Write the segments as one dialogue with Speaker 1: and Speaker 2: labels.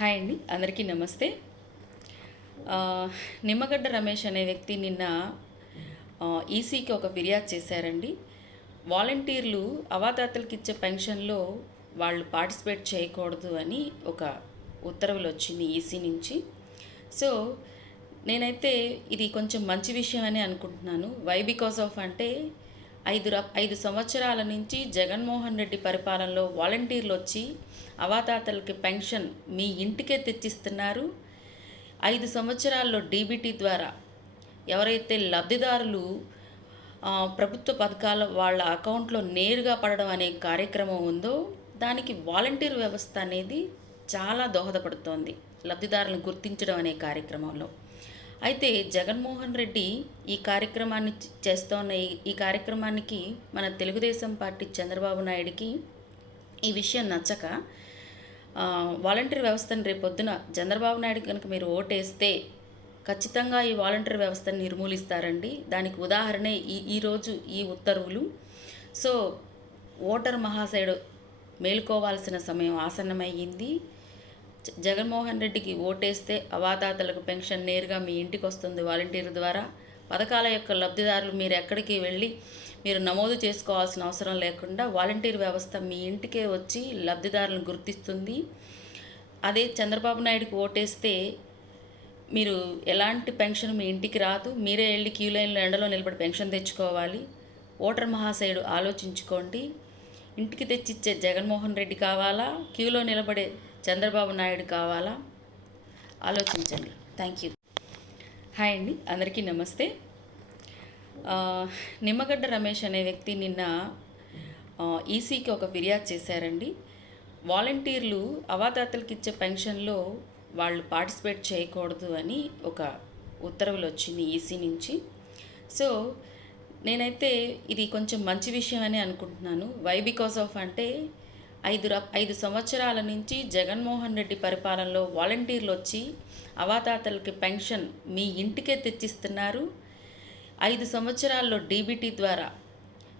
Speaker 1: Hi అండి అందరికీ నమస్తే. నిమ్మగడ్డ రమేష్ అనే వ్యక్తి నిన్న ఈసీకి ఒక ఫిర్యాదు చేశారండి. వాలంటీర్లు అవాతాతలకు ఇచ్చే పెన్షన్లో వాళ్ళు పార్టిసిపేట్ చేయకూడదు అని ఒక ఉత్తర్వులు వచ్చింది ఈసీ నుంచి. సో నేనైతే ఇది కొంచెం మంచి విషయం అని అనుకుంటున్నాను. వై బికాస్ ఆఫ్ అంటే ఐదు ఐదు సంవత్సరాల నుంచి జగన్మోహన్ రెడ్డి పరిపాలనలో వాలంటీర్లు వచ్చి అవాతాతలకి పెన్షన్ మీ ఇంటికే తెచ్చిస్తున్నారు. ఐదు సంవత్సరాల్లో డీబీటీ ద్వారా ఎవరైతే లబ్ధిదారులు ప్రభుత్వ పథకాల వాళ్ళ అకౌంట్లో నేరుగా పడడం అనే కార్యక్రమం ఉందో దానికి వాలంటీర్ వ్యవస్థ అనేది చాలా దోహదపడుతోంది లబ్ధిదారులను గుర్తించడం అనే కార్యక్రమంలో. అయితే జగన్మోహన్ రెడ్డి ఈ కార్యక్రమాన్ని చ- చేస్తోన్న ఈ ఈ కార్యక్రమానికి మన తెలుగుదేశం పార్టీ చంద్రబాబు నాయుడికి ఈ విషయం నచ్చక వాలంటీర్ వ్యవస్థను రేపొద్దున చంద్రబాబు నాయుడు కనుక మీరు ఓటేస్తే ఖచ్చితంగా ఈ వాలంటీర్ వ్యవస్థను నిర్మూలిస్తారండి. దానికి ఉదాహరణే ఈ ఈరోజు ఈ ఉత్తర్వులు. సో ఓటర్ మహాశయుడు మేలుకోవాల్సిన సమయం ఆసన్నమయ్యింది. జగన్మోహన్ రెడ్డికి ఓటేస్తే అవాతాతలకు పెన్షన్ నేరుగా మీ ఇంటికి వస్తుంది వాలంటీర్ ద్వారా. పథకాల యొక్క లబ్ధిదారులు మీరు ఎక్కడికి వెళ్ళి మీరు నమోదు చేసుకోవాల్సిన అవసరం లేకుండా వాలంటీర్ వ్యవస్థ మీ ఇంటికే వచ్చి లబ్ధిదారులను గుర్తిస్తుంది. అదే చంద్రబాబు నాయుడుకి ఓటేస్తే మీరు ఎలాంటి పెన్షన్ మీ ఇంటికి రాదు. మీరే వెళ్ళి క్యూ లైన్లో ఎండలో నిలబడి పెన్షన్ తెచ్చుకోవాలి. ఓటర్ మహాశయుడు ఆలోచించుకోండి. ఇంటికి తెచ్చిచ్చే జగన్మోహన్ రెడ్డి కావాలా? క్యూలో నిలబడే చంద్రబాబు నాయుడు కావాలా? ఆలోచించండి. థ్యాంక్ యూ హాయ్ అండి. అందరికీ నమస్తే. నిమ్మగడ్డ రమేష్ అనే వ్యక్తి నిన్న ఈసీకి ఒక ఫిర్యాదు చేశారండి. వాలంటీర్లు అవాతాతలకు ఇచ్చే పెన్షన్లో వాళ్ళు పార్టిసిపేట్ చేయకూడదు అని ఒక ఉత్తర్వులు వచ్చింది ఈసీ నుంచి. సో నేనైతే ఇది కొంచెం మంచి విషయం అని అనుకుంటున్నాను. వై బికాస్ ఆఫ్ అంటే ఐదు ఐదు సంవత్సరాల నుంచి జగన్మోహన్ రెడ్డి పరిపాలనలో వాలంటీర్లు వచ్చి అవాతాతలకి పెన్షన్ మీ ఇంటికే తెచ్చిస్తున్నారు. ఐదు సంవత్సరాల్లో డీబీటీ ద్వారా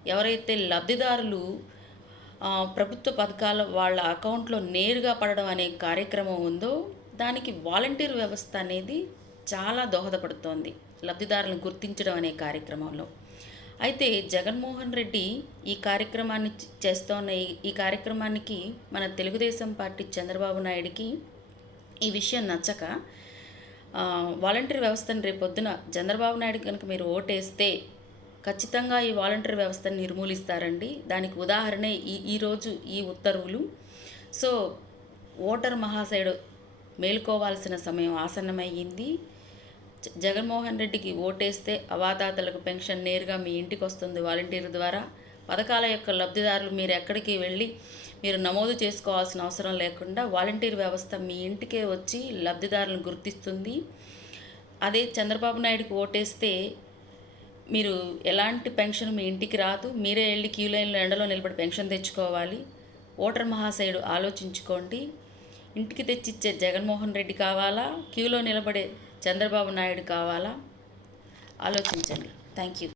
Speaker 1: ఎవరైతే లబ్ధిదారులు ప్రభుత్వ పథకాల వాళ్ళ అకౌంట్లో నేరుగా పడడం అనే కార్యక్రమం ఉందో దానికి వాలంటీర్ వ్యవస్థ అనేది చాలా దోహదపడుతోంది లబ్ధిదారులను గుర్తించడం అనే కార్యక్రమంలో. అయితే జగన్మోహన్ రెడ్డి ఈ కార్యక్రమాన్ని చేస్తోన్న ఈ ఈ కార్యక్రమానికి మన తెలుగుదేశం పార్టీ చంద్రబాబు నాయుడికి ఈ విషయం నచ్చక వాలంటీర్ వ్యవస్థను రేపొద్దున చంద్రబాబు నాయుడు కనుక మీరు ఓటేస్తే ఖచ్చితంగా ఈ వాలంటీర్ వ్యవస్థను నిర్మూలిస్తారండి. దానికి ఉదాహరణే ఈ ఈరోజు ఈ ఉత్తర్వులు. సో ఓటర్ మహాశయుడు మేలుకోవాల్సిన సమయం ఆసన్నమయ్యింది. జగన్మోహన్ రెడ్డికి ఓటేస్తే అవాతాతలకు పెన్షన్ నేరుగా మీ ఇంటికి వస్తుంది వాలంటీర్ ద్వారా. పథకాల యొక్క లబ్ధిదారులు మీరు ఎక్కడికి వెళ్ళి మీరు నమోదు చేసుకోవాల్సిన అవసరం లేకుండా వాలంటీర్ వ్యవస్థ మీ ఇంటికే వచ్చి లబ్ధిదారులను గుర్తిస్తుంది. అదే చంద్రబాబు నాయుడుకి ఓటేస్తే మీరు ఎలాంటి పెన్షన్ మీ ఇంటికి రాదు. మీరే వెళ్ళి క్యూ లైన్లో ఎండలో నిలబడి పెన్షన్ తెచ్చుకోవాలి. ఓటర్ మహాశయుడు ఆలోచించుకోండి. ఇంటికి తెచ్చిచ్చే జగన్మోహన్ రెడ్డి కావాలా? క్యూలో నిలబడే చంద్రబాబు నాయుడు కావాలా? ఆలోచించండి. Thank you